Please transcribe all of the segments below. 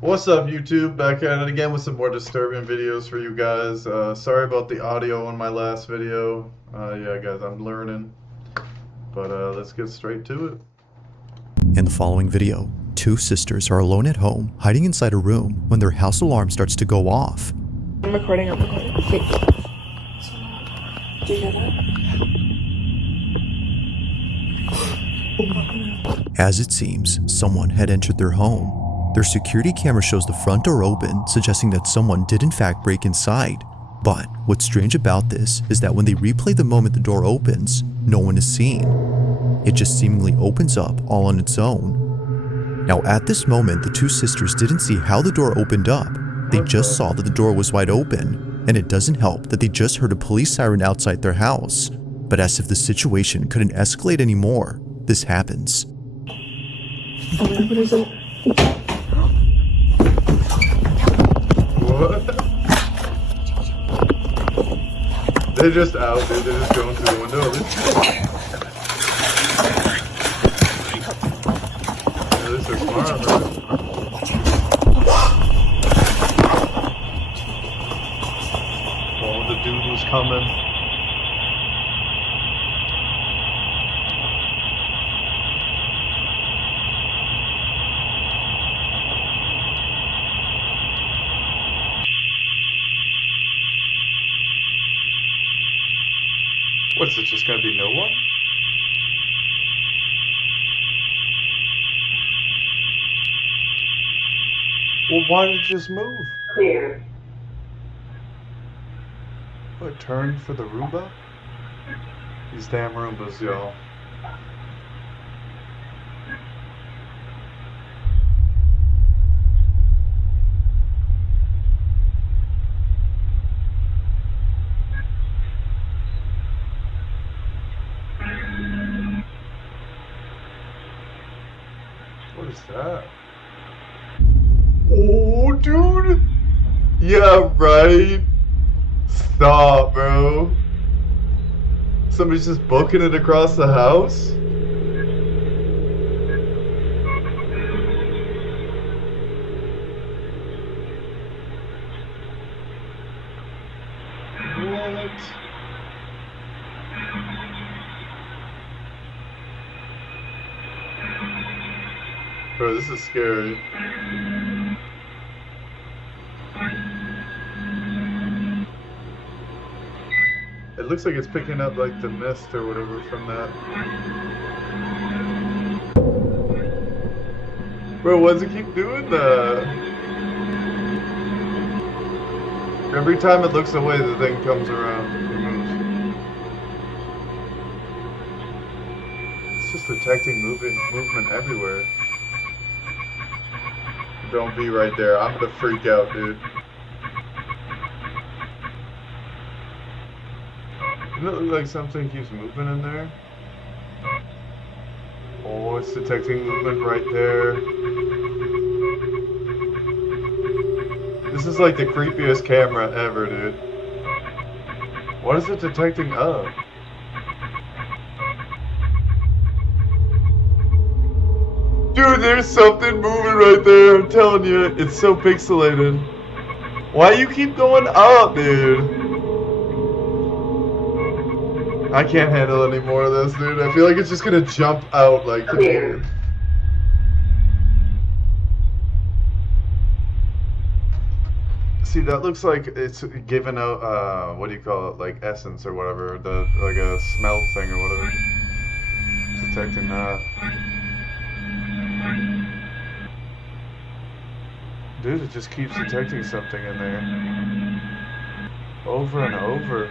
What's up, YouTube? Back at it again with some more disturbing videos for you guys. Sorry about the audio on my last video. Yeah, guys, I'm learning. But let's get straight to it. In the following video, two sisters are alone at home, hiding inside a room when their house alarm starts to go off. I'm recording. Wait. Do you hear that? As it seems, someone had entered their home. Their security camera shows the front door open, suggesting that someone did in fact break inside. But what's strange about this is that when they replay the moment the door opens, no one is seen. It just seemingly opens up all on its own. Now at this moment, the two sisters didn't see how the door opened up. They just saw that the door was wide open, and it doesn't help that they just heard a police siren outside their house. But as if the situation couldn't escalate anymore, this happens. What is it? What? They're just out, dude. They're just going through the window. At least they're smart, man. Oh, the dude was coming. What's it just gonna be no one? Well, why did it just move? Clear. What, turn for the Roomba? These damn Roombas, y'all. What is that? Oh, dude! Yeah, right? Stop, bro. Somebody's just booking it across the house? What? Bro, this is scary. It looks like it's picking up like the mist or whatever from that. Bro, why does it keep doing that? Every time it looks away, the thing comes around. It moves. It's just detecting movement everywhere. Don't be right there. I'm gonna freak out, dude. Doesn't it look like something keeps moving in there? Oh, it's detecting movement right there. This is like the creepiest camera ever, dude. What is it detecting of? Dude, there's something moving right there. I'm telling you, it's so pixelated. Why you keep going up, dude? I can't handle any more of this, dude. I feel like it's just gonna jump out like. Clear. See, that looks like it's giving out what do you call it? Like essence or whatever. Like a smell thing or whatever. Detecting that. Dude, it just keeps detecting something in there. Over and over.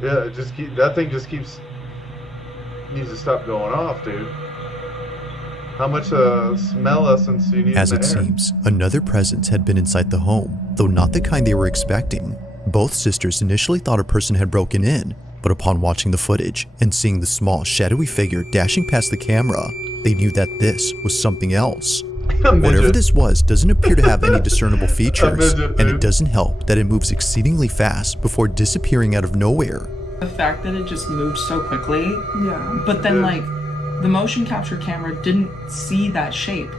Yeah, that thing just keeps needs to stop going off, dude. How much smell essence do you need? As in the it air? seems, another presence had been inside the home, though not the kind they were expecting. Both sisters initially thought a person had broken in, but upon watching the footage and seeing the small, shadowy figure dashing past the camera, they knew that this was something else. Whatever this was doesn't appear to have any discernible features, and it doesn't help that it moves exceedingly fast before disappearing out of nowhere. The fact that it just moved so quickly, Yeah. but then Yeah. like the motion capture camera didn't see that shape,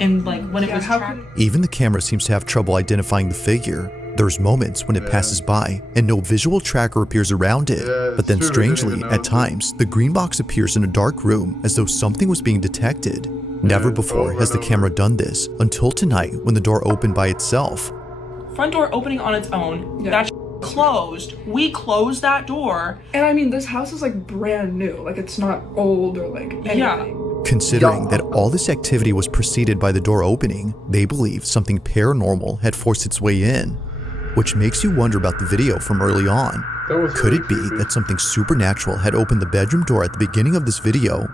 and like when it Yeah, was how tracked. could Even the camera seems to have trouble identifying the figure. There's moments when it Yeah. passes by and no visual tracker appears around it. Yeah, But then it's true, they didn't strangely, even at notice it. times, the green box appears in a dark room as though something was being detected. Never Yeah, before over has the and over. camera done this until tonight when the door opened by itself. Front door opening on its own. Yeah. That closed. We closed that door. And I mean, this house is like brand new. Like it's not old or like anything. Yeah. Considering that all this activity was preceded by the door opening, they believe something paranormal had forced its way in. Which makes you wonder about the video from early on. That was Could really it be creepy. that something supernatural had opened the bedroom door at the beginning of this video?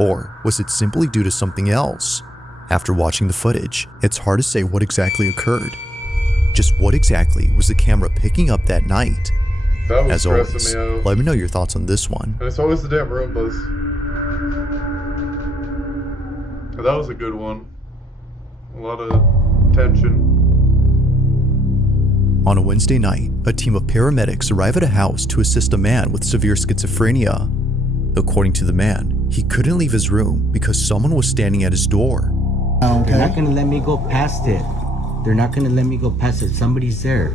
Or was it simply due to something else? After watching the footage, it's hard to say what exactly occurred. Just what exactly was the camera picking up that night? That was As stressing always, me out. let me know your thoughts on this one. And it's always the damn Roombas. That was a good one. A lot of tension. On a Wednesday night, a team of paramedics arrive at a house to assist a man with severe schizophrenia. According to the man, he couldn't leave his room because someone was standing at his door. They're not gonna let me go past it. They're not gonna let me go past it. Somebody's there.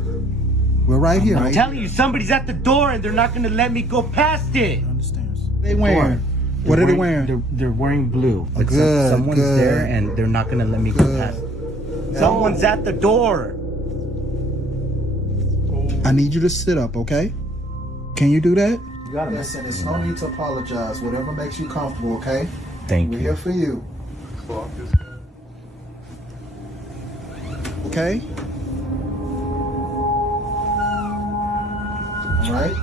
We're right here, I'm right? telling you, somebody's at the door and they're not gonna let me go past it. They wearing? What are they wearing? They're wearing blue. But Good, someone's good. there and they're not gonna let me go past it. Someone's at the door. I need you to sit up, okay? Can you do that? You gotta listen, there's no need to apologize. Whatever makes you comfortable, okay? Thank We're you. here for you. Clock is- Okay? Alright?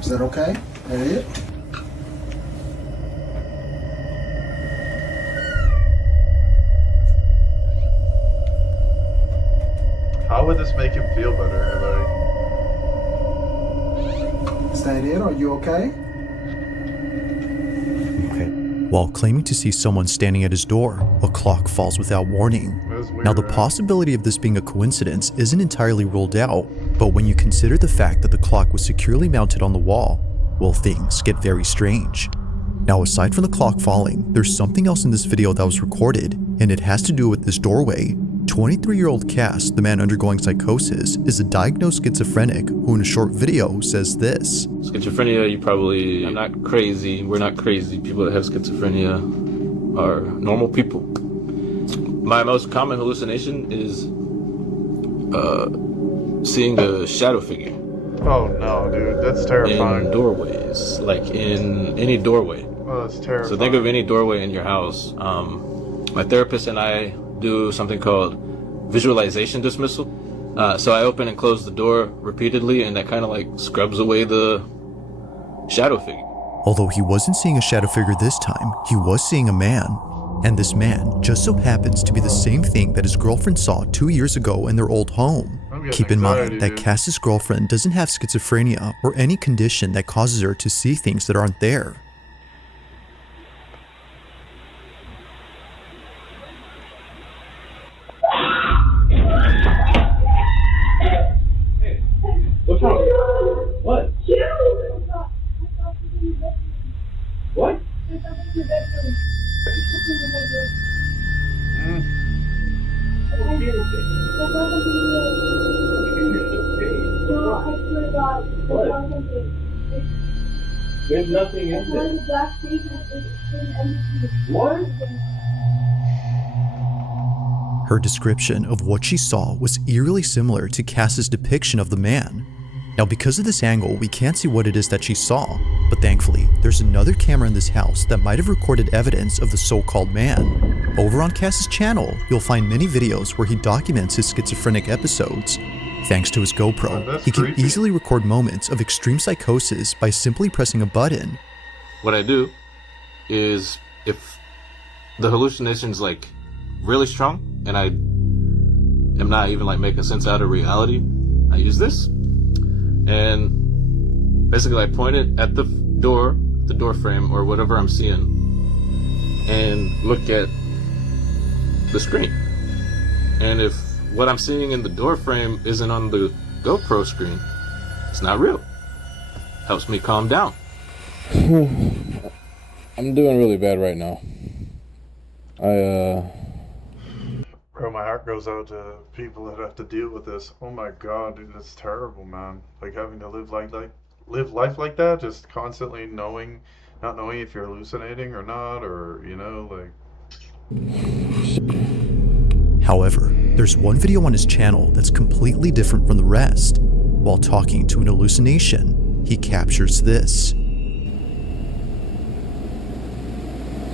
Is that okay? Elliot? How would this make him feel better? Stand in, are you okay? Okay. While claiming to see someone standing at his door, a clock falls without warning. That was weird, Now, the right? possibility of this being a coincidence isn't entirely ruled out, but when you consider the fact that the clock was securely mounted on the wall, well, things get very strange. Now, aside from the clock falling, there's something else in this video that was recorded, and it has to do with this doorway. 23-year-old Cass, the man undergoing psychosis, is a diagnosed schizophrenic who in a short video says this. Schizophrenia, I'm not crazy. We're not crazy. People that have schizophrenia are normal people. My most common hallucination is seeing a shadow figure Oh no, dude, that's terrifying. in doorways, like in any doorway. Oh, that's terrifying. So think of any doorway in your house. My therapist and I do something called visualization dismissal. So I open and close the door repeatedly, and that kind of like scrubs away the shadow figure. Although he wasn't seeing a shadow figure this time, he was seeing a man. And this man just so happens to be the same thing that his girlfriend saw 2 years ago in their old home. I'm getting Keep in anxiety, mind that dude. Cass's girlfriend doesn't have schizophrenia or any condition that causes her to see things that aren't there. What's wrong? What? What? There's nothing in there. What? Her description of what she saw was eerily similar to Cass's depiction of the man. Now, because of this angle, we can't see what it is that she saw, but thankfully, there's another camera in this house that might have recorded evidence of the so-called man. Over on Cass's channel, you'll find many videos where he documents his schizophrenic episodes. Thanks to his Oh, GoPro, that's he can creepy. easily record moments of extreme psychosis by simply pressing a button. What I do is if the hallucination's like really strong and I am not even like making sense out of reality, I use this and basically I point it at the door frame or whatever I'm seeing and look at the screen. And if what I'm seeing in the door frame isn't on the GoPro screen, it's not real. helps me calm down. I'm doing really bad right now. Bro, my heart goes out to people that have to deal with this. Oh my god, dude, that's terrible, man. Like having to live life like that, just constantly not knowing if you're hallucinating or not, or like. However, there's one video on his channel that's completely different from the rest. While talking to an hallucination, he captures this.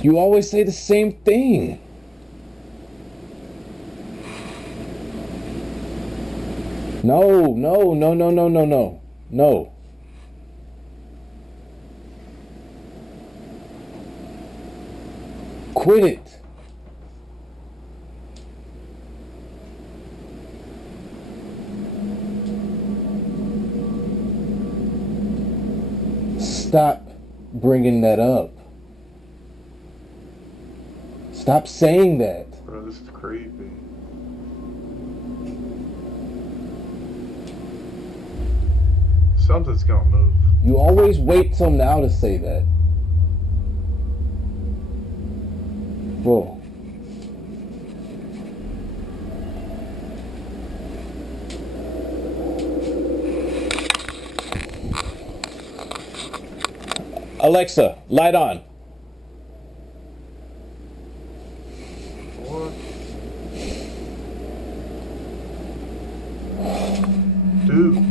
You always say the same thing. No. Quit it. Stop bringing that up. Stop saying that. Bro, this is creepy. Something's gonna move. You always wait till now to say that. Whoa. Alexa, light on. What? Dude.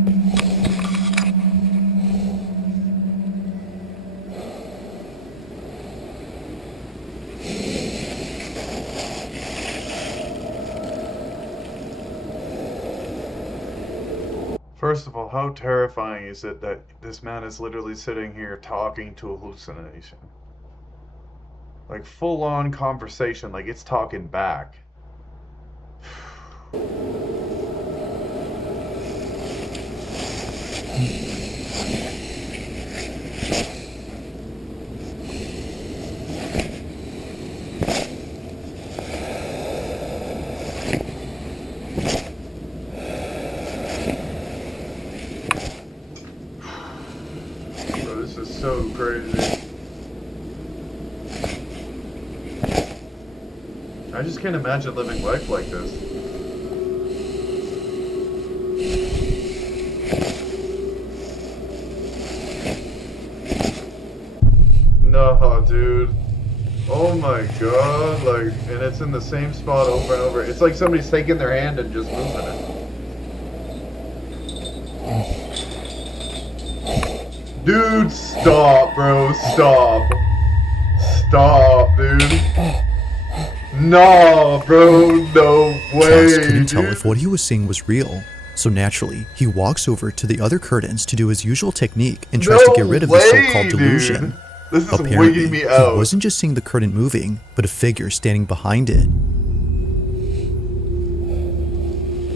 First of all, how terrifying is it that this man is literally sitting here talking to a hallucination? Like full-on conversation, like it's talking back. Bro, this is so crazy. I just can't imagine living life like this. No, dude. Oh my god, like, and it's in the same spot over and over. It's like somebody's taking their hand and just moving it. Dude, stop, bro, stop. Stop, dude. No, bro, no way, Cass couldn't tell dude. if what he was seeing was real, so naturally, he walks over to the other curtains to do his usual technique and tries to get rid of the so-called delusion. This is Apparently, wigging me he out. wasn't just seeing the curtain moving, but a figure standing behind it.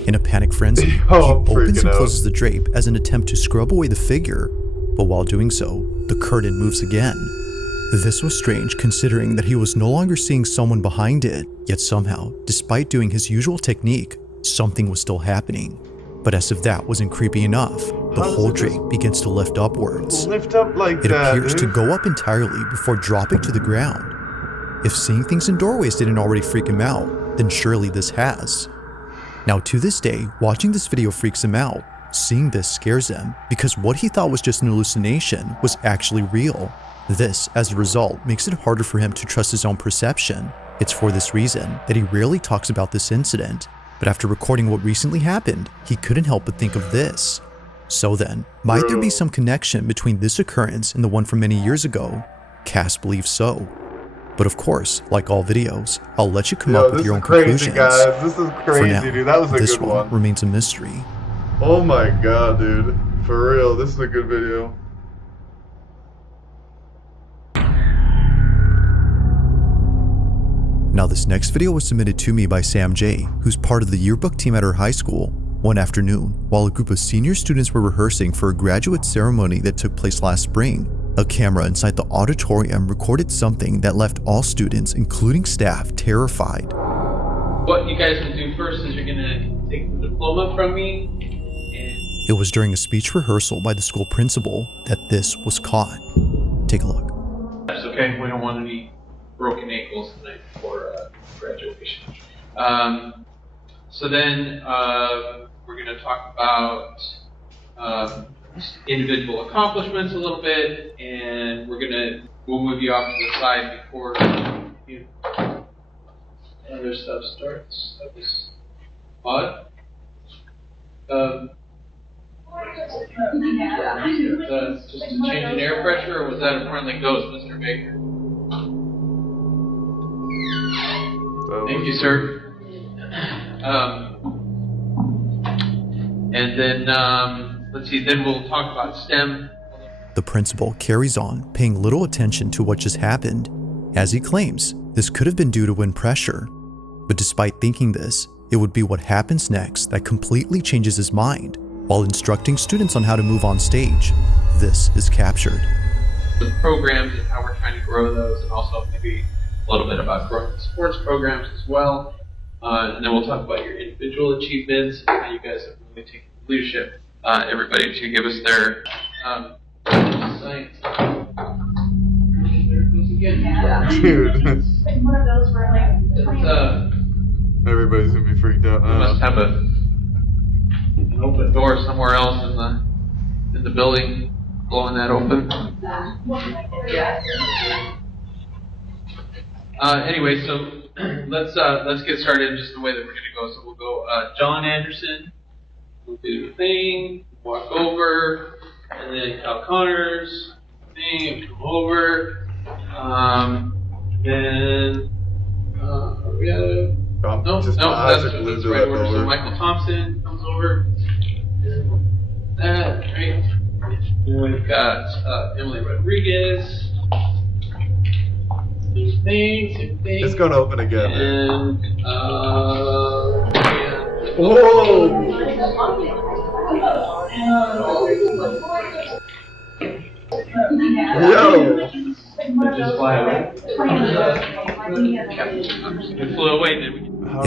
In a panic frenzy, he Oh, I'm opens freaking and out. closes the drape as an attempt to scrub away the figure, but while doing so, the curtain moves again. This was strange considering that he was no longer seeing someone behind it, yet somehow, despite doing his usual technique, something was still happening. But as if that wasn't creepy enough, the How does whole it just drape begins to lift upwards. Lift up like It that, appears to dude. go up entirely before dropping to the ground. If seeing things in doorways didn't already freak him out, then surely this has. Now to this day, watching this video freaks him out. Seeing this scares him because what he thought was just an hallucination was actually real. This, as a result, makes it harder for him to trust his own perception. It's for this reason that he rarely talks about this incident, but after recording what recently happened, he couldn't help but think of this. So then, might there be some connection between this occurrence and the one from many years ago? Cass believes so. But of course, like all videos, I'll let you come Yo, up with this your is own crazy, conclusions. guys. This is For crazy, now, dude. That was a this good one one. remains a mystery. Oh my god, dude. For real, this is a good video. Now this next video was submitted to me by Sam J, who's part of the yearbook team at her high school. One afternoon, while a group of senior students were rehearsing for a graduate ceremony that took place last spring, a camera inside the auditorium recorded something that left all students, including staff, terrified. What you guys will do first is you're gonna take the diploma from me, and It was during a speech rehearsal by the school principal that this was caught. Take a look. That's okay. We don't want any broken ankles tonight before graduation. So then we're going to talk about individual accomplishments a little bit, and we'll move you off to the side before other stuff starts. That was odd. Just a change in air pressure, or was that a friendly ghost, Mr. Baker? Thank you, sir. And then, let's see, then we'll talk about STEM. The principal carries on, paying little attention to what just happened, as he claims this could have been due to wind pressure. But despite thinking this, it would be what happens next that completely changes his mind. While instructing students on how to move on stage, this is captured. The programs and how we're trying to grow those, and also maybe a little bit about growing the sports programs as well. And then we'll talk about your individual achievements and how you guys have really taken leadership. Everybody to give us their science. There it goes again. Yeah. Dude. One of those were like. Everybody's gonna be freaked out. We must have an open door somewhere else in the building, blowing that open. Anyway, so let's get started in just the way that we're gonna go. So we'll go John Anderson. We'll do the thing, walk over, and then Cal Connors, thing, come over. Then we got a. No, that's right order. So Michael Thompson comes over. That, right. Then we've got Emily Rodriguez. Same thing. It's gonna open again. And whoa! Yo! Just fly away. It flew away, did we?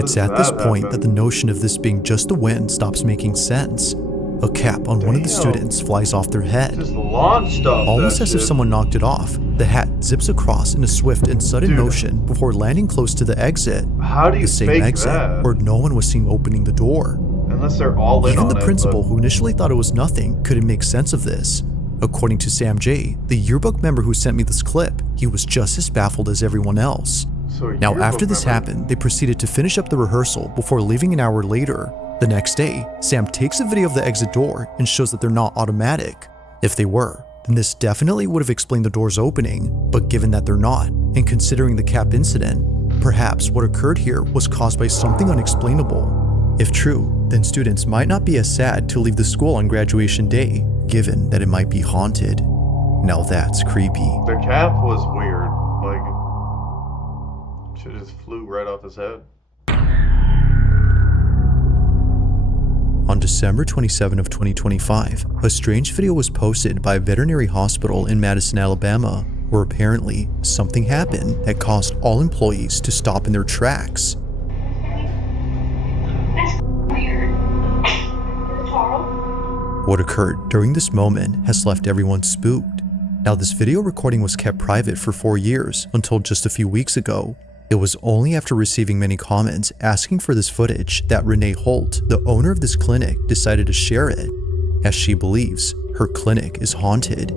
It's at this point that the notion of this being just the wind stops making sense. A cap on one of the students flies off their head. Just launched off. Almost as if someone knocked it off, the hat zips across in a swift and sudden motion before landing close to the exit. How do you the same fake exit that? where no one was seen opening the door. Unless they're all in Even on the it, principal, but... who initially thought it was nothing, couldn't make sense of this. According to Sam J., the yearbook member who sent me this clip, he was just as baffled as everyone else. Now, after this happened, they proceeded to finish up the rehearsal before leaving an hour later. The next day, Sam takes a video of the exit door and shows that they're not automatic. If they were, then this definitely would have explained the doors opening, but given that they're not, and considering the cap incident, perhaps what occurred here was caused by something unexplainable. If true, then students might not be as sad to leave the school on graduation day, given that it might be haunted. Now that's creepy. The cap was weird. Like, shit just flew right off his head. On December 27 of 2025, a strange video was posted by a veterinary hospital in Madison, Alabama, where apparently something happened that caused all employees to stop in their tracks. What occurred during this moment has left everyone spooked. Now, this video recording was kept private for 4 years until just a few weeks ago. It was only after receiving many comments asking for this footage that Renee Holt, the owner of this clinic, decided to share it, as she believes her clinic is haunted.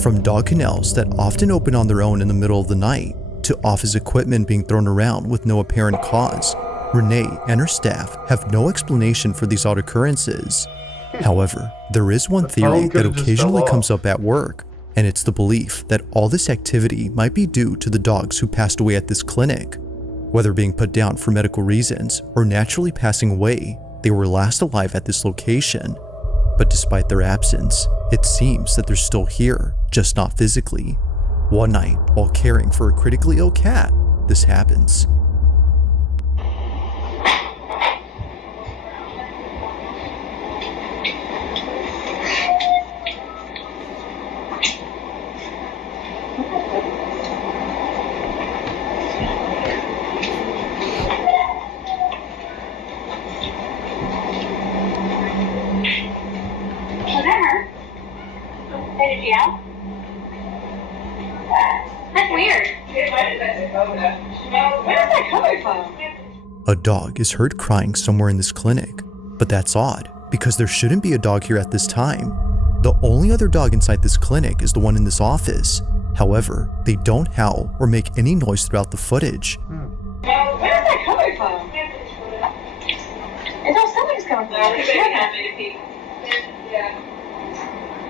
From dog kennels that often open on their own in the middle of the night, to office equipment being thrown around with no apparent cause, Renee and her staff have no explanation for these odd occurrences. However, there is one theory that occasionally comes up at work, and it's the belief that all this activity might be due to the dogs who passed away at this clinic. Whether being put down for medical reasons or naturally passing away, they were last alive at this location. But despite their absence, it seems that they're still here, just not physically. One night, while caring for a critically ill cat, this happens. weird. Where is that coming from? A dog is heard crying somewhere in this clinic, but that's odd because there shouldn't be a dog here at this time. The only other dog inside this clinic is the one in this office. However, they don't howl or make any noise throughout the footage. Where is that coming from? And something's coming from.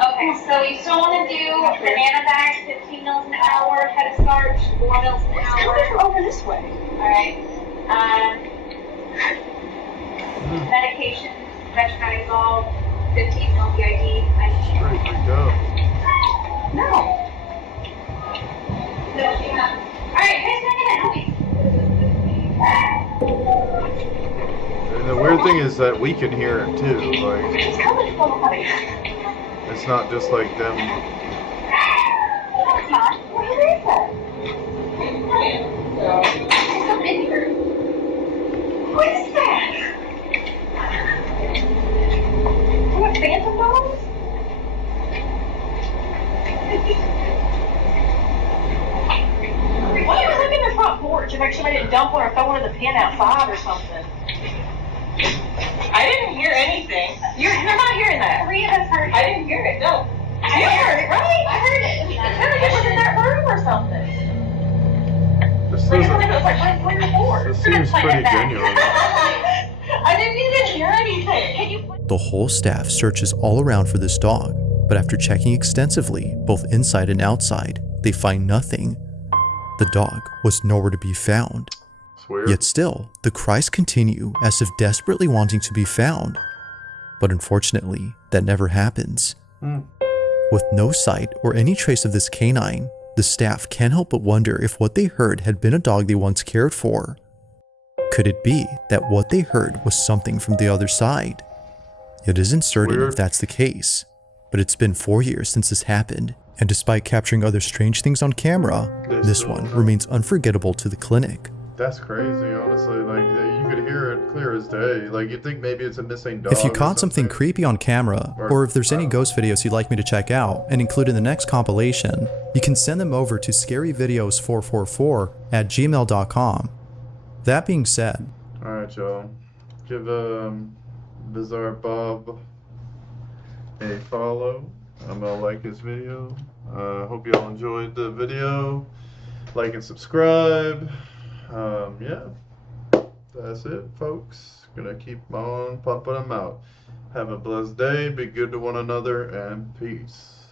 Okay, so you still want to do banana bags, 15 mils an hour, head of starch, 4 mils an hour. Over this way. Alright. Medication, metronidazole, 15 mil BID. Straight to go. No. No, she has. Alright, who's not gonna help me? And the weird thing is that we can hear it too. Like, It's coming from somebody. it's not just like them. It's not. Where is that? It's up in here. What is that? What, phantom dogs? Why are you looking at the front porch to make sure they didn't dump one or throw one in the pen outside or something? I didn't hear anything. You're not hearing that. 3 of us heard it. I didn't hear it, no. You heard it, right? I heard it. It sounded like it was in that room or something. This It doesn't. was like right where you were. This seems pretty genuine. I didn't even hear anything. Can you The whole staff searches all around for this dog, but after checking extensively, both inside and outside, they find nothing. The dog was nowhere to be found. It's weird. Yet still, the cries continue as if desperately wanting to be found. But unfortunately, that never happens. With no sight or any trace of this canine, the staff can't help but wonder if what they heard had been a dog they once cared for. Could it be that what they heard was something from the other side? It isn't certain Weird. if that's the case, but it's been 4 years since this happened, and despite capturing other strange things on camera, this one remains unforgettable to the clinic. That's crazy, honestly. Like, you could hear it clear as day. Like, you'd think maybe it's a missing dog. If you or caught something creepy on camera, or if there's any ghost videos you'd like me to check out and include in the next compilation, you can send them over to scaryvideos444@gmail.com. That being said, Alright, y'all. Give Bizarre Bob a follow. I'm gonna like his video. Hope y'all enjoyed the video. Like and subscribe. Yeah. That's it, folks. Gonna keep on pumping them out. Have a blessed day. Be good to one another, and peace.